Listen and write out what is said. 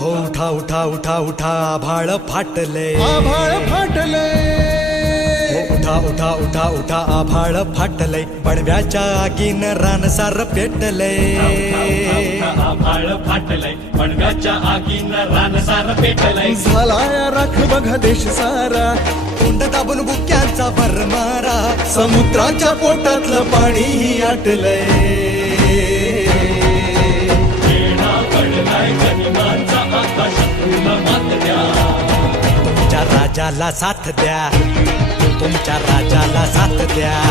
हो उठा उठा उठा उठा आभाळ फाटले. आभाळ फाटले. हो उठा उठा उठा उठा आभाळ फाटले. पडव्याच्या आगीन रानसार पेटले. आभाळ फाटलंय पडव्याच्या आगीनं रानसार पेटलंय झालाय राख बघा देश सारा. तोंड दाबून बुक्यांचा भरमारा. समुद्राच्या पोटातलं पाणीही आटलंय. तुमच्या राजाला साथ द्या. तुमच्या राजाला साथ द्या.